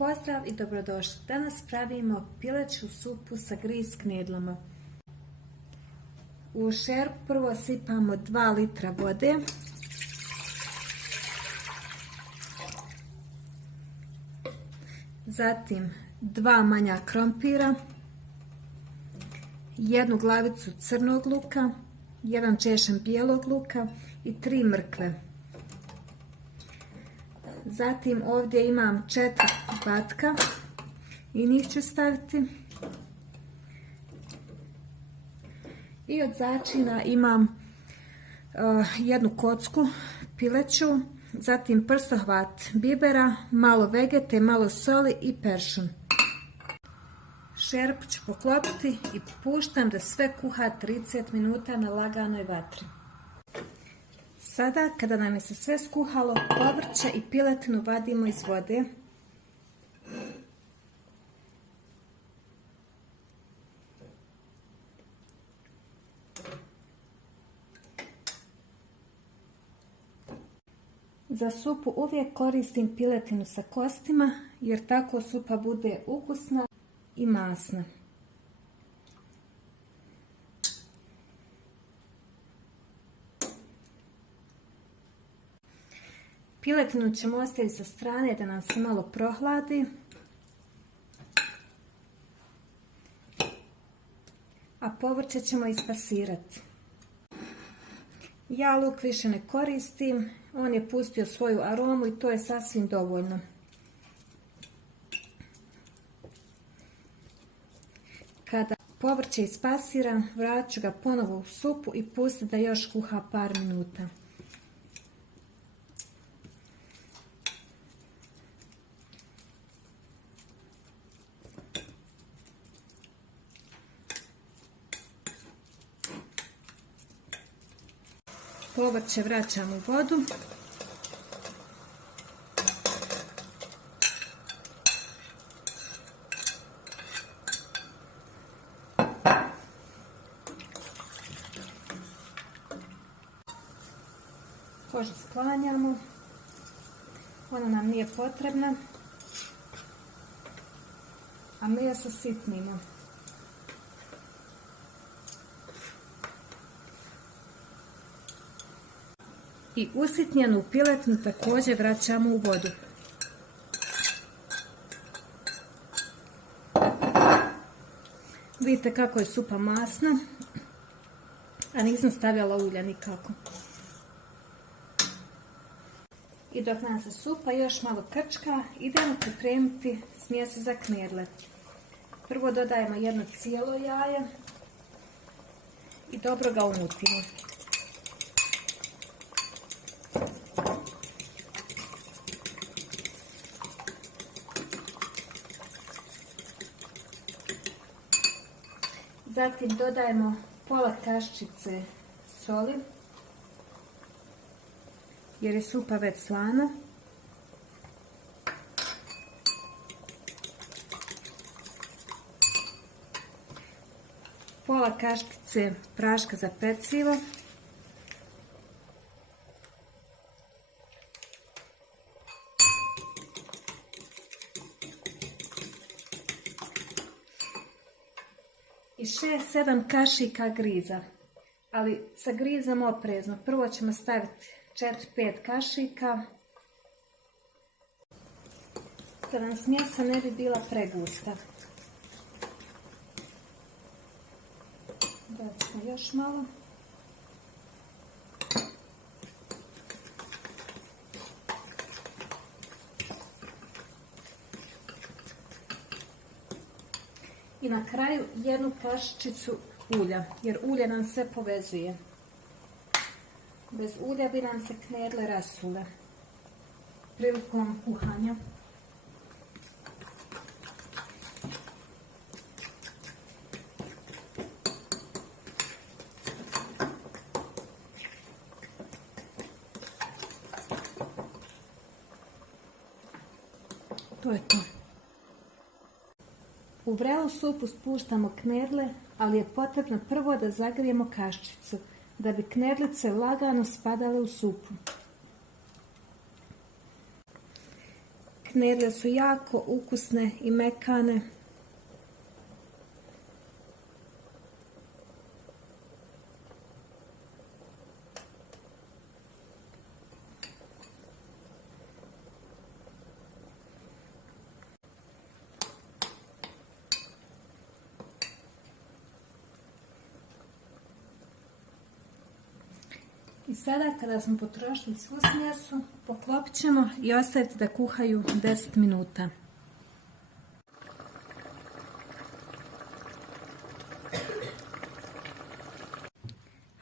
Pozdrav i dobrodošli. Danas pravimo pileću supu sa gris knedlama. U šerpu prvo sipamo 2 litra vode. Zatim 2 manja krompira, 1 glavicu crnog luka, 1 češem bijelog luka i 3 mrkve. Zatim ovdje imam 4 batka i njih ću staviti. I od začina imam 1 kocku pileću, zatim prstohvat bibera, malo vegete, malo soli i peršun. Šerpu ću poklopiti i puštam da sve kuha 30 minuta na laganoj vatri. Sada, kada nam je se sve skuhalo, povrće i piletinu vadimo iz vode. Za supu uvijek koristim piletinu sa kostima, jer tako supa bude ukusna i masna. Piletinu ćemo ostaviti sa strane da nam se malo prohladi. A povrće ćemo ispasirati. Ja luk više ne koristim, on je pustio svoju aromu i to je sasvim dovoljno. Kada povrće ispasiram, vratit ću ga ponovo u supu i pustiti da još kuha par minuta. Povrće vraćam u vodu. Kožu sklanjamo. Ona nam nije potrebna. A meso sitnimo. I usitnjenu piletinu također vraćamo u vodu. Vidite kako je supa masna, a nisam stavljala ulja nikako. I dok nam se supa još malo krčka, idemo pripremiti smjes za knedle. Prvo dodajemo 1 cijelo jaje i dobro ga umutimo. Zatim dodajemo pola kaščice soli, jer je supa već slana. Pola kaščice praška za pecivo. I 6-7 kašika griza, ali sa grizom oprezno. Prvo ćemo staviti 4-5 kašika, da nam smjesa ne bi bila pregusta. Dodamo još malo. I na kraju 1 kašičicu ulja, jer ulje nam sve povezuje. Bez ulja bi nam se knedle rasule prilikom kuhanja. To je to. U vrelu supu spuštamo knedle, ali je potrebno prvo da zagrijemo kaščicu, da bi knedlice lagano spadale u supu. Knedle su jako ukusne i mekane. I sada kada smo potrošili svu smjesu, poklopit ćemo i ostaviti da kuhaju 10 minuta.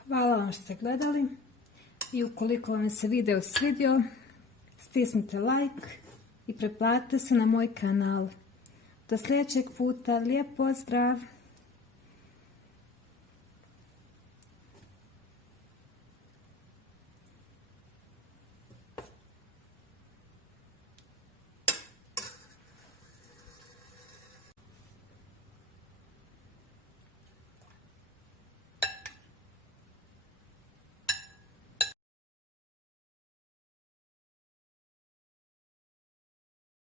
Hvala vam što ste gledali i ukoliko vam se video svidio, stisnite like i pretplatite se na moj kanal. Do sljedećeg puta, lijep pozdrav!